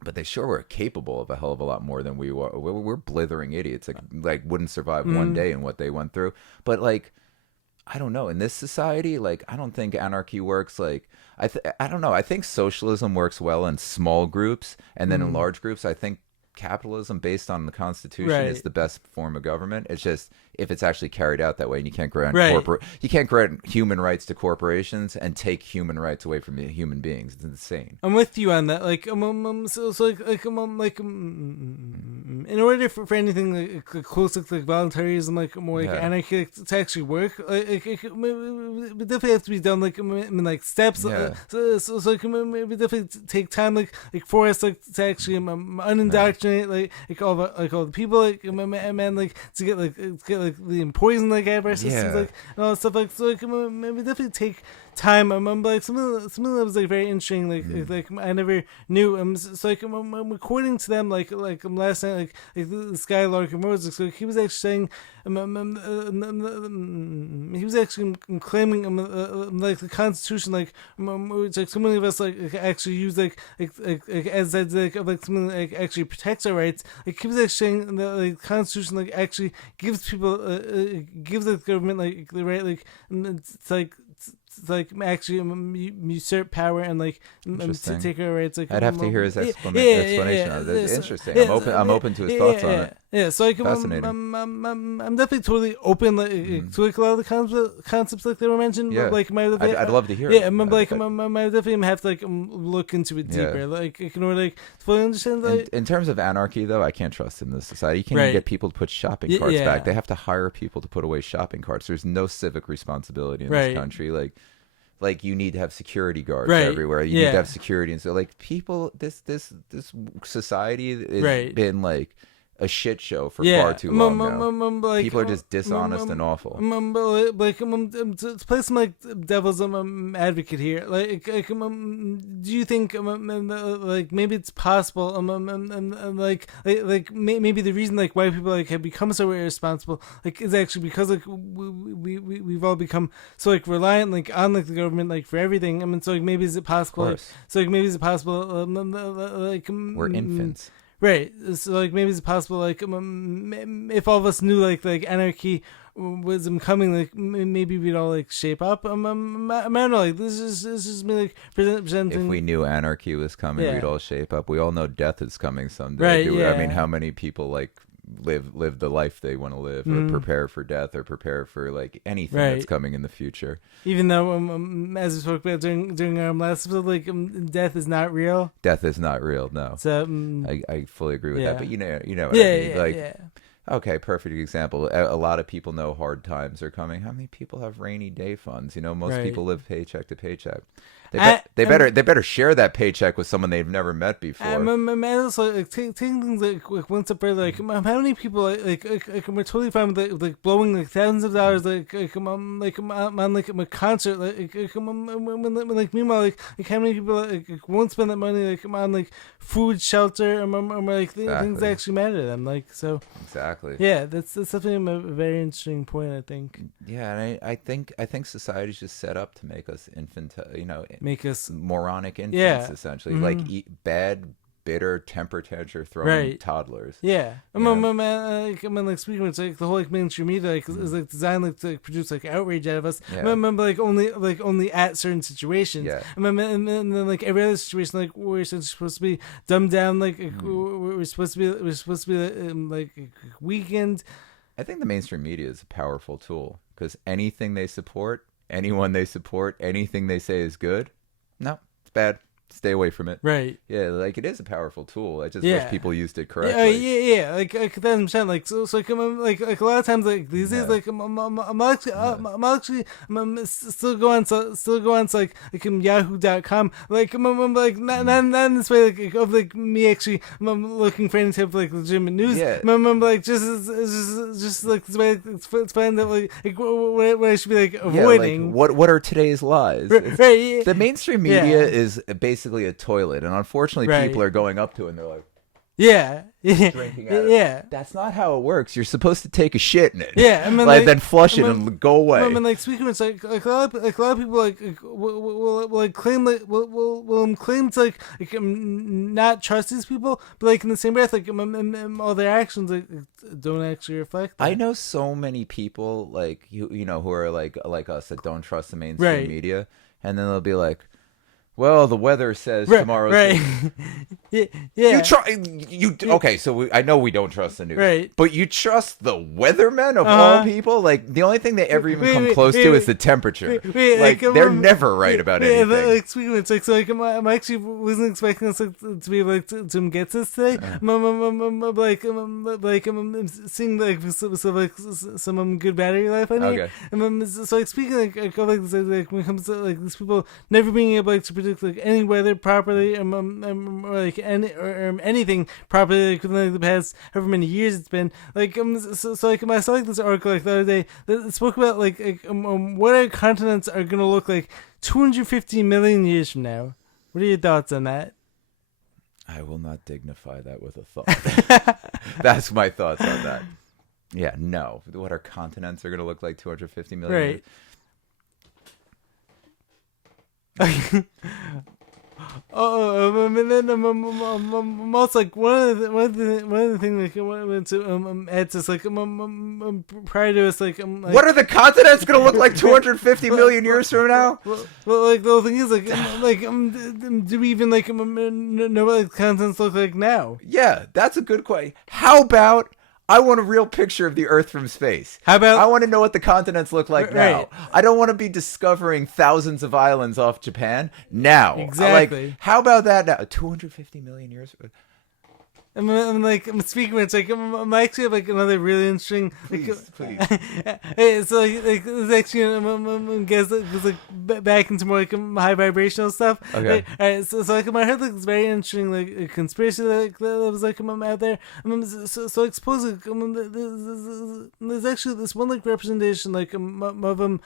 But they sure were capable of a hell of a lot more than we were. We're blithering idiots. Like wouldn't survive one day in what they went through. But like, I don't know. In this society, like, I don't think anarchy works. Like, I don't know. I think socialism works well in small groups, and then in large groups, I think capitalism based on the Constitution is the best form of government. It's just if it's actually carried out that way, and you can't grant you can't grant human rights to corporations and take human rights away from the human beings. It's insane. I'm with you on that. Like, in order for anything like close to like voluntarism, like more like anarchy, like, to actually work, it definitely have to be done like in like steps. So it can definitely take time, like for us like to actually unindoctrinate like all the people like and like to get like the poison like out of our systems like and all that stuff like so like maybe definitely take time. Like something that was like very interesting like I never knew. So like I'm according to them like last night like this guy Larkin Rose, so he was actually saying he was actually claiming like the Constitution like so many of us like actually use like as like something like actually protects our rights. Like he was actually saying that like the Constitution like actually gives people gives the government like the right like it's like actually usurp power and like to take our rights. Like I'd have to hear his explanation of it. That's interesting. I'm open to his thoughts on it. Yeah, so like fascinating. I'm definitely totally open like to like a lot of the concepts like they were mentioned. Yeah, like I'd love to hear. Yeah, I'm like I definitely have to like look into it deeper. Like in order like to fully understand. Like in terms of anarchy, though, I can't trust in this society. You can't even get people to put shopping carts back. They have to hire people to put away shopping carts. There's no civic responsibility in this country. Like you need to have security guards everywhere. You need to have security, and so like people, this society has been like a shit show for far too long now. Like, people are just dishonest and awful. To play some like devil's advocate here, do you think like maybe it's possible like maybe the reason like why people like have become so irresponsible like is actually because like we've all become so like reliant like on like the government like for everything. I mean, so like maybe is it possible? Like, so like maybe is it possible like we're infants. Right, so like maybe it's possible like if all of us knew like anarchy was coming, like maybe we'd all like shape up. I don't know, like this is me like presenting. If we knew anarchy was coming, we'd all shape up. We all know death is coming someday. Right? I mean, how many people like live the life they want to live, or prepare for death, or prepare for like anything that's coming in the future. Even though, as we spoke about during our last episode, like death is not real. Death is not real. No. So I fully agree with that. But you know what I mean. Okay, perfect example. A lot of people know hard times are coming. How many people have rainy day funds? Most people live paycheck to paycheck. They better share that paycheck with someone they've never met before. Also, like, taking things like one step further, like how many people like we're totally fine with like blowing like thousands of dollars on a concert like meanwhile like how many people like won't spend that money like on like food, shelter, or like things that actually matter to them, like so. Exactly. Yeah, that's definitely a very interesting point, I think. Yeah, and I think society's just set up to make us make us moronic infants, essentially, like bad, bitter, temper tantrum throwing toddlers. Yeah, like speaking of, it's like the whole like mainstream media like is like designed like to like, produce like outrage out of us. I remember like only at certain situations. Yeah. And then like every other situation like we're supposed to be dumbed down. Like we're supposed to be like weakened. I think the mainstream media is a powerful tool because anything they support, anyone they support, anything they say is good. No, it's bad. Stay away from it. Right. Yeah, like it is a powerful tool. I just wish people used it correctly. Yeah. Like 1,000%. Like so like a lot of times like these days like I'm actually still go on to like Yahoo.com. Like I'm like not in this way like of like me actually looking for any type of like legitimate news. Yeah. I'm like just like this way it's fine that like what I should be like avoiding. Like, what are today's lies? The mainstream media is basically a toilet, and unfortunately people are going up to it and they're like, Yeah. Drinking out of it. That's not how it works. You're supposed to take a shit in it. Yeah, I mean, then flush it and go away. I mean, like speaking of which, like a lot of people will claim will claim to not trust these people, but like in the same breath, like all their actions don't actually reflect that. I know so many people like you know who are like us that don't trust the mainstream media, and then they'll be like, well, the weather says tomorrow's right. Yeah. Okay, so I know we don't trust the news, right? But you trust the weathermen of all people? Like the only thing they ever even come close to is the temperature. Like they're never right about anything. Like speaking of which, like I'm actually wasn't expecting us to be like to get this today. I'm seeing like some good battery life on here. Okay. So like speaking like when it comes to like these people never being able to predict like any weather properly, or like anything properly, like within like the past however many years it's been. Like so like I saw like this article like the other day that spoke about like what our continents are gonna look like 250 million years from now. What are your thoughts on that? I will not dignify that with a thought. That's my thoughts on that. Yeah, no. What our continents are gonna look like 250 million years. And then I'm also like one of the things like I wanted to add to like prior to us like what are the continents gonna look like 250 million years from now? Well, like the whole thing is do we even like know what like continents look like now? Yeah, that's a good question. How about I want a real picture of the Earth from space. How about I want to know what the continents look like now. I don't want to be discovering thousands of islands off Japan now. Exactly. Like, how about that now? 250 million years. I'm speaking of it, like I'm actually have like another really interesting. Please. Hey, so like it's actually guess like back into more like high vibrational stuff. Okay. Right? All right. So like I heard like this very interesting like conspiracy that was like out there. So like supposedly there's actually this one like representation like of the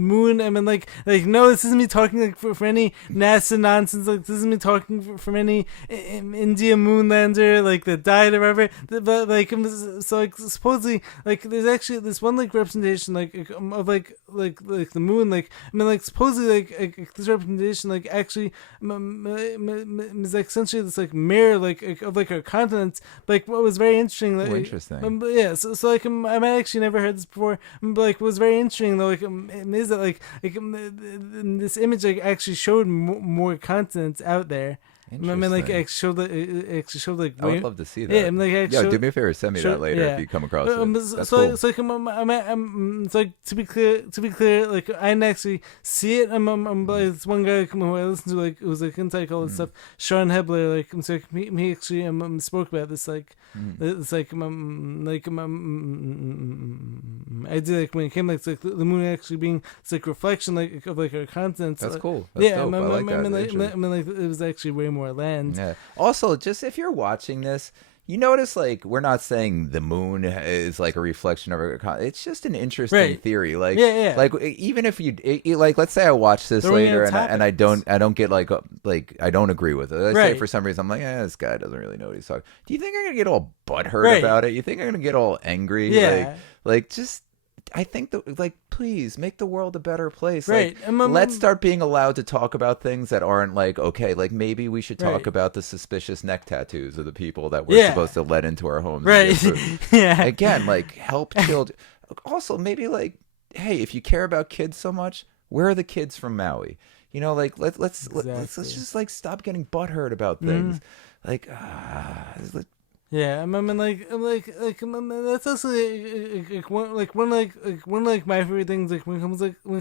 moon. I mean like no, this isn't me talking like for any NASA nonsense. Like this isn't me talking from any India moonlander like that died or whatever, but like so like supposedly like there's actually this one like representation like of like the moon, like I mean like supposedly like this representation like actually is like essentially this like mirror like of like our continents. Like what was very interesting, like interesting, yeah, so like I actually never heard this before, but like what was very interesting though like is that like this image like actually showed more continents out there. I mean, like, it showed like, I would love to see that. Yeah, I mean, like, do me a favor, send me that later if you come across it. That's cool. So, like, so like, to be clear, like, I didn't actually see it. It's one guy who I listened to, like, it was like inside all this stuff. Sean Hebler, like, so he actually spoke about this, like, it's like I did like when it came like it's like the moon actually being it's like reflection like of like our continents. That's cool. That's dope. I like that. I mean, like it was actually way more land. Yeah. Also, just if you're watching this, you notice like we're not saying the moon is like a reflection of our continent. It's just an interesting theory. Like, like even if you like, let's say I watch this later and I don't get like I don't agree with it. Let's say for some reason I'm like, this guy doesn't really know what he's talking. Do you think I'm gonna get all butthurt about it? You think I'm gonna get all angry? Yeah. Like just. I think that, like, please make the world a better place. Right. Like, let's start being allowed to talk about things that aren't like, okay, like maybe we should talk about the suspicious neck tattoos of the people that we're supposed to let into our homes. Right. Yeah. Again, like help children. Also, maybe like, hey, if you care about kids so much, where are the kids from Maui? You know, like let's just like stop getting butthurt about things. Like, yeah, I mean, that's also one of my favorite things. Like when it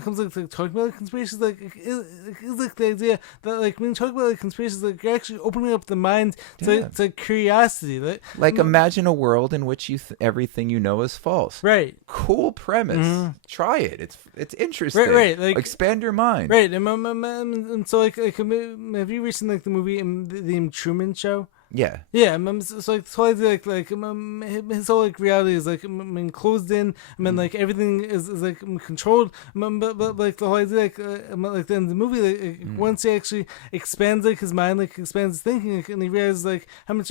comes to talking about conspiracies, is like the idea that like when you talk about like conspiracies, like you're actually opening up the mind to curiosity. Like imagine a world in which everything you know is false. Right. Cool premise. Try it. It's interesting. Right. Like expand your mind. Right. And so like have you recently like the movie The Truman Show? Yeah. Yeah, so like, so his whole like reality is like closed in. I mean, like everything is like controlled. But like the whole idea, like the end of the movie, like, once he actually expands like his mind, like expands his thinking, like, and he realizes like how much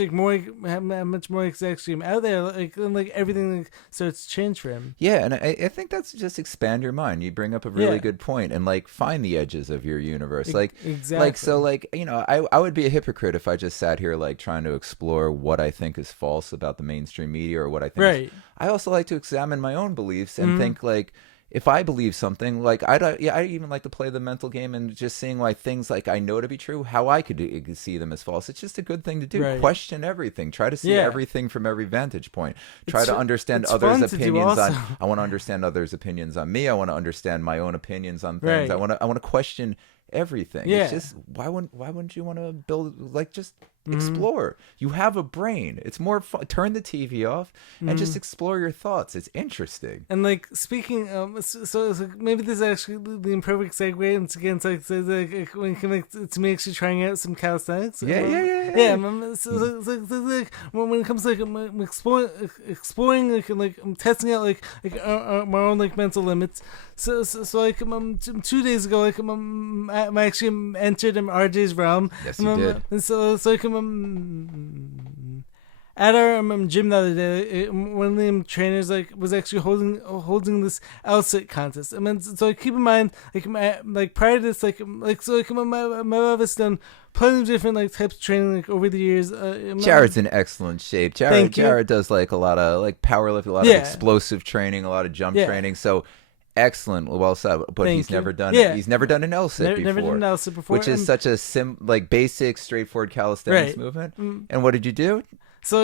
more is actually out there. Like then like everything like starts to change for him. Yeah, and I think that's just expand your mind. You bring up a really good point, and like find the edges of your universe. Like exactly. Like so, like I would be a hypocrite if I just sat here like trying to explore what I think is false about the mainstream media or what I think. Right. I also like to examine my own beliefs and think like if I believe something, like I even like to play the mental game and just seeing like things like I know to be true, how I could see them as false. It's just a good thing to do. Right. Question everything. Try to see everything from every vantage point. Try to understand others' opinions on. I want to understand others' opinions on me. I want to understand my own opinions on things. Right. I want to question everything. Yeah. It's just why wouldn't you want to build like just explore? You have a brain. It's more fun. Turn the TV off and just explore your thoughts. It's interesting. And like speaking, so maybe this is actually the imperfect segue. And again, it's like when it comes to me actually trying out some calisthenics. Yeah. So like when it comes to like exploring like I'm testing out like my own like mental limits. So like 2 days ago, like I actually entered RJ's realm. Yes, you did. And so like at our gym the other day, one of the trainers like was actually holding this LSAT contest. I mean, so keep in mind, like prior to this, my office done plenty of different like types of training like over the years. Jared's in excellent shape. Jared does like a lot of like powerlifting, a lot of explosive training, a lot of jump training. So. Excellent, well said. But he's never done it. He's never done an LSAT before. Never done an LSAT before, which is such a basic, straightforward calisthenics movement. And what did you do? So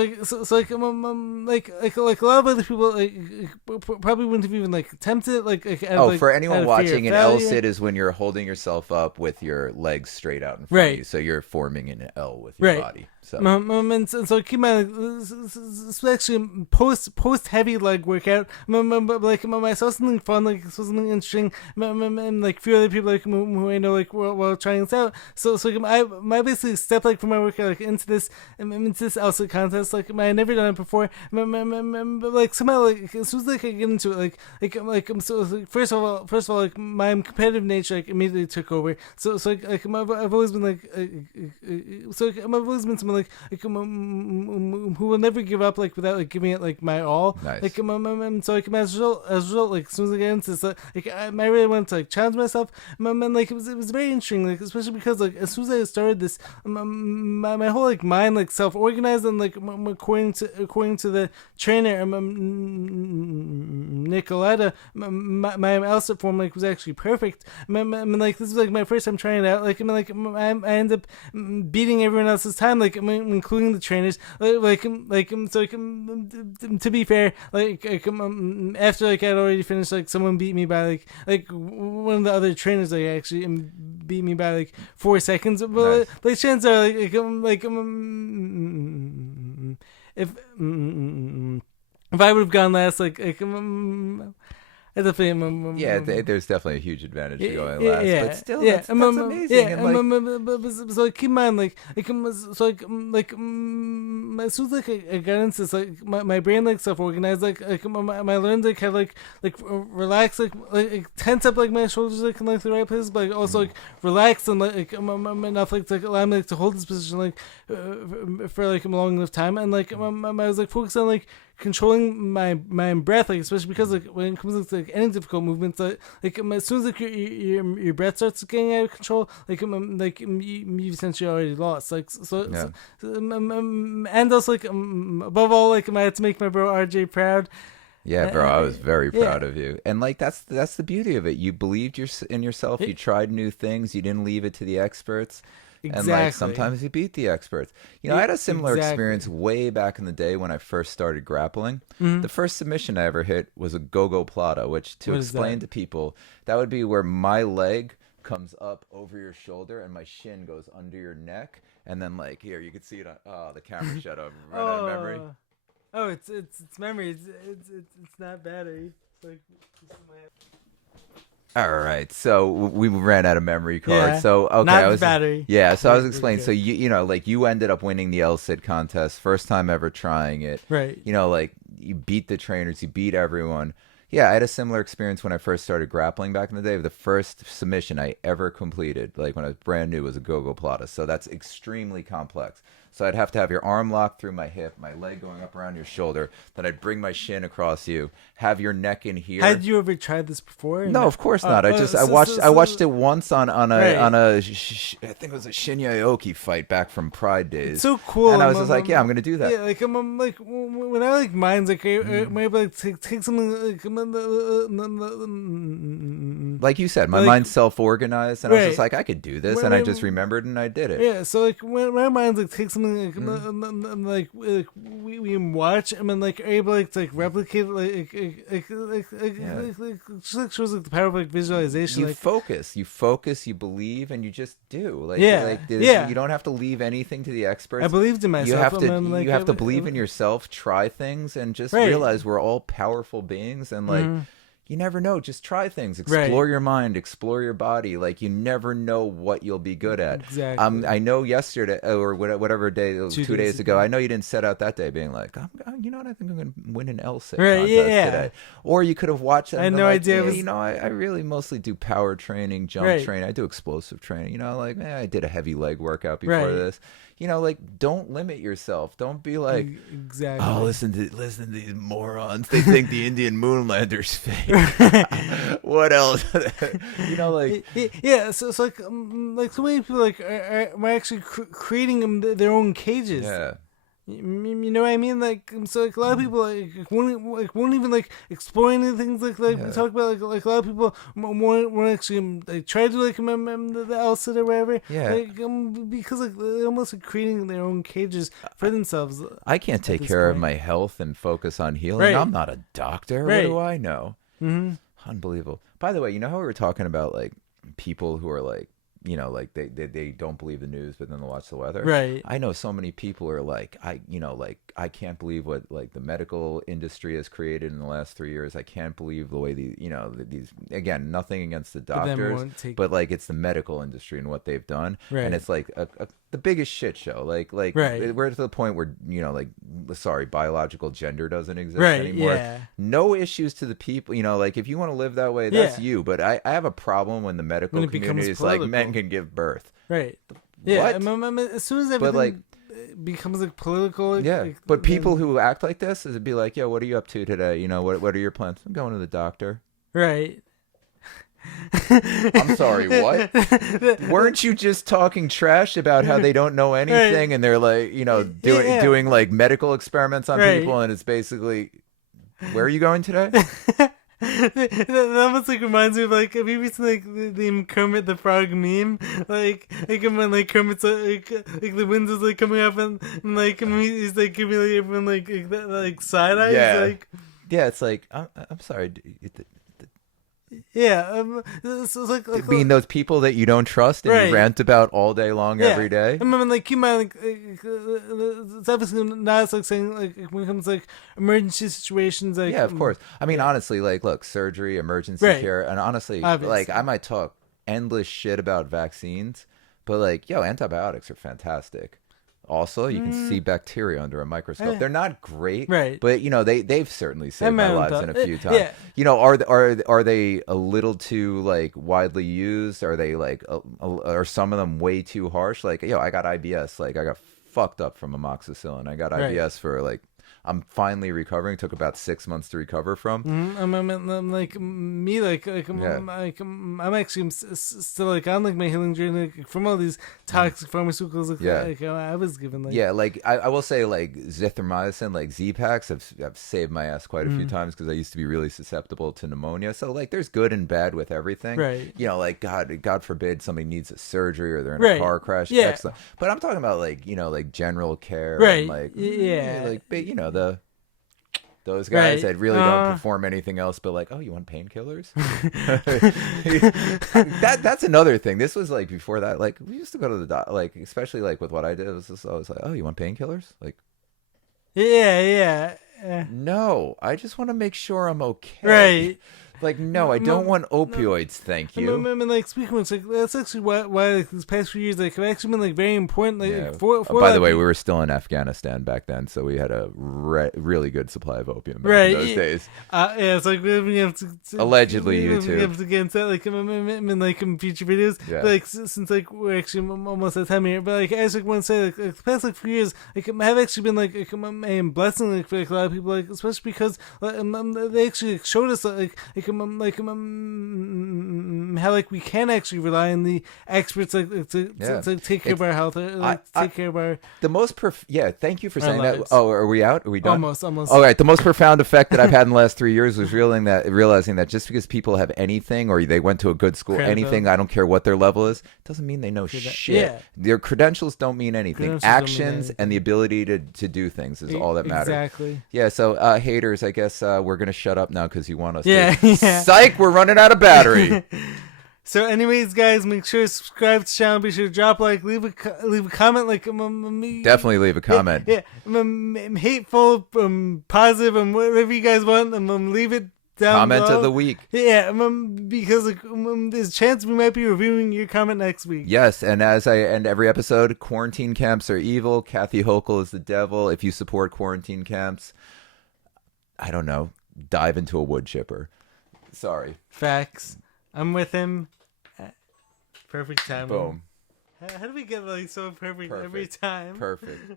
like a lot of other people probably wouldn't have even like attempted for anyone watching, an LSAT is when you're holding yourself up with your legs straight out in front of you, so you're forming an L with your body. So so keep in mind, this is actually post heavy leg workout. Like I saw something fun, like saw something interesting, and like few other people like who I know like while trying this out. So I basically stepped like from my workout like into this LSAT contest. Like I had never done it before. But like somehow like as soon as like I get into it, like so like, first of all like my competitive nature like immediately took over. So like I've always been like I've always been someone like who will never give up like without like giving it like my all. Nice. Like so like as a result like as soon as I get into this like I really wanted to like challenge myself. And like it was very interesting, like especially because like as soon as I started this, my whole like mind like self organized and like according to the trainer Nicoletta, my LSAT form like was actually perfect. I mean like this was like my first time trying it out. Like I ended up beating everyone else's time. Like including the trainers. So to be fair, after like I'd already finished, like someone beat me by like one of the other trainers like actually beat me by like 4 seconds. But nice. Like chances are if I would have gone last, there's definitely a huge advantage to going last, but still, that's amazing. So keep in mind, as soon as I got into this, like my brain like self organized, I learned like how like relax, like tense up like my shoulders like in like the right places, but like also like relax and like enough like to allow me like to hold this position like for like a long enough time, and like I was like focused on like controlling my breath, like especially because like when it comes to like any difficult movements, like as soon as like your breath starts getting out of control, you essentially already lost. And also like above all, like I had to make my bro RJ proud. Yeah, bro, I was very proud of you, and like that's the beauty of it. You believed in yourself. You tried new things. You didn't leave it to the experts. Exactly. And like sometimes you beat the experts. I had a similar experience way back in the day when I first started grappling. Mm-hmm. The first submission I ever hit was a go-go plata, which to explain to people, that would be where my leg comes up over your shoulder and my shin goes under your neck, and then like here you can see it on the camera shut up right out of memory. Oh, it's memory. It's not battery. It's like All right, so we ran out of memory cards. Yeah. So okay, Not I the was battery. yeah. So I was Right, explaining. okay. So you know like you ended up winning the LSID contest, first time ever trying it. Right. You know like you beat the trainers, you beat everyone. Yeah, I had a similar experience when I first started grappling back in the day. The first submission I ever completed, like when I was brand new, was a go-go plata. So that's extremely complex. So I'd have to have your arm locked through my hip, my leg going up around your shoulder. Then I'd bring my shin across you, have your neck in here. Had you ever tried this before? No, of course not. I watched it once on Right. I think it was a Shinya Aoki fight back from Pride days. It's so cool. And I was just like, yeah, I'm gonna do that. Yeah, like I'm like when I like minds, like I'm able to take something Like you said, my like- mind's self-organized, and I was just Right. like, I could do this, and I just remembered and I did it. Yeah, so like when my mind's like take something like we watch and then like are able like to like replicate just like shows like the power of like visualization. You like focus, you believe, and you just do. Like, Yeah, yeah. You don't have to leave anything to the experts. I believed in myself. You have to, and then, you have to believe in yourself, try things, and just Right. realize we're all powerful beings, and like. You never know. Just try things. Explore Right. your mind. Explore your body. Like you never know what you'll be good at. Exactly. I know yesterday or whatever day, 2 days ago. I know you didn't set out that day being like, you know what? I think I'm going to win an LSIT Right, contest yeah. today. Or you could have watched it. I had and been no like, idea it Yeah, was- you know, I really mostly do power training, jump Right. training. I do explosive training. You know, like I did a heavy leg workout before Right. this. You know, like don't limit yourself. Don't be like. exactly. Oh, listen to these morons. They think the Indian moon lander's fake. What else? You know, like Yeah, so it's like so many people like are actually creating their own cages. yeah, You know what I mean? Like, so like a lot of people won't even like explore any things like we Yeah. talk about. Like a lot of people won't actually like try to do like the LSAT or whatever. Yeah. Like, because like they're almost like creating their own cages for themselves. I can't take this care of point. my health and focus on healing. Right. I'm not a doctor. Right. What do I know? Mm-hmm. Unbelievable. By the way, you know how we were talking about like people who are like, you know, like they don't believe the news, but then they'll watch the weather. Right. I know so many people are like, I can't believe what like the medical industry has created in the last 3 years. I can't believe the way these again, nothing against the But then doctors, won't take- but like it's the medical industry and what they've done, Right. and it's like the biggest shit show. Like Right. we're to the point where like sorry, biological gender doesn't exist Right, anymore. yeah. No issues to the people. You know, like if you want to live that way, that's Yeah. you. But I have a problem when the medical When it becomes community is like men political. can give birth. Right. Yeah. What? As soon as everything like- becomes like political. Yeah, like, but people then- who act like this is be like, "Yo, what are you up to today? You know, what are your plans? I'm going to the doctor." Right. I'm sorry, what? Weren't you just talking trash about how they don't know anything and they're like, you know, doing like medical experiments on Right. people, and it's basically, where are you going today? That almost like reminds me of like, have you ever seen like the Kermit the Frog meme? Like when like Kermit's like the winds is like coming up and like he's like giving like everyone like side eyes. Yeah. Like, Yeah, it's like, I'm sorry. yeah. So it's like Being those people that you don't trust and Right. you rant about all day long every day. I mean, like you might like it's obviously not like saying like when it comes to, like emergency situations. Like Yeah, of course. I mean, honestly, like, look, surgery, emergency Right. care, and honestly, Obviously. like, I might talk endless shit about vaccines, but like, yo, antibiotics are fantastic. Also, you can see bacteria under a microscope. Yeah. They're not great, Right. but you know they've certainly saved my haven't lives thought- in a few times. yeah. You know, are they a little too like widely used? Are they like are some of them way too harsh? Like, yo, I got IBS. Like, I got fucked up from amoxicillin. I got Right. IBS for like. I'm finally recovering. Took about 6 months to recover from. I'm like me, I'm actually still like on like my healing journey like, from all these toxic pharmaceuticals. Like, I was given like Yeah, like I will say, like zithromycin, like Z-Packs have saved my ass quite a few times because I used to be really susceptible to pneumonia. So like, there's good and bad with everything. Right. You know, like God forbid somebody needs a surgery or they're in Right. a car crash. Yeah. Excellent. But I'm talking about like like general care. Right. And, like Yeah. like those guys Right. that really don't perform anything else but like, oh, you want painkillers? That's another thing. This was like before that. Like we used to go to the like, especially like with what I did, it was just always like, oh, you want painkillers? Like, yeah. no, I just want to make sure I'm okay. Right. Like, no, I don't want opioids, thank you. I mean, like, speaking of, like, that's actually why like, these past few years, like, have actually been, like, very important, like, for by the way, we were still in Afghanistan back then, so we had a really good supply of opium back in those days. Yeah, it's like, we have to allegedly, you too. We have to get into that, like, in like, in future videos. Yeah. But, like, since, like, we're actually almost at time here, but, like, I just, like, want to say, like, the past, like, few years, like, have actually been, like, a blessing, like, for, like, a lot of people, like, especially because, they actually, like, showed us, how, like, we can actually rely on the experts, like, to take care of our health, take care of our... The most thank you for saying that. Oh, are we out? Are we done? Almost. All right, the most profound effect that I've had in the last 3 years was realizing that just because people have anything, or they went to a good school, anything, I don't care what their level is, doesn't mean they know shit. Yeah. Their credentials don't mean anything. Actions and the ability to do things is all that matters. Exactly. Yeah, so haters, I guess we're going to shut up now because you want us to. Yeah. Psych, we're running out of battery. So anyways, guys, make sure to subscribe to the channel. Be sure to drop a like, leave a comment. Like, definitely leave a comment. Yeah, hateful, positive, and whatever you guys want. Leave it down Comment below. of the week. Yeah, because like, there's a chance we might be reviewing your comment next week. Yes, and as I end every episode, quarantine camps are evil. Kathy Hochul is the devil. If you support quarantine camps, I don't know, dive into a wood chipper. Sorry. Facts. I'm with him. Perfect time. Boom. How do we get like so perfect every time? Perfect.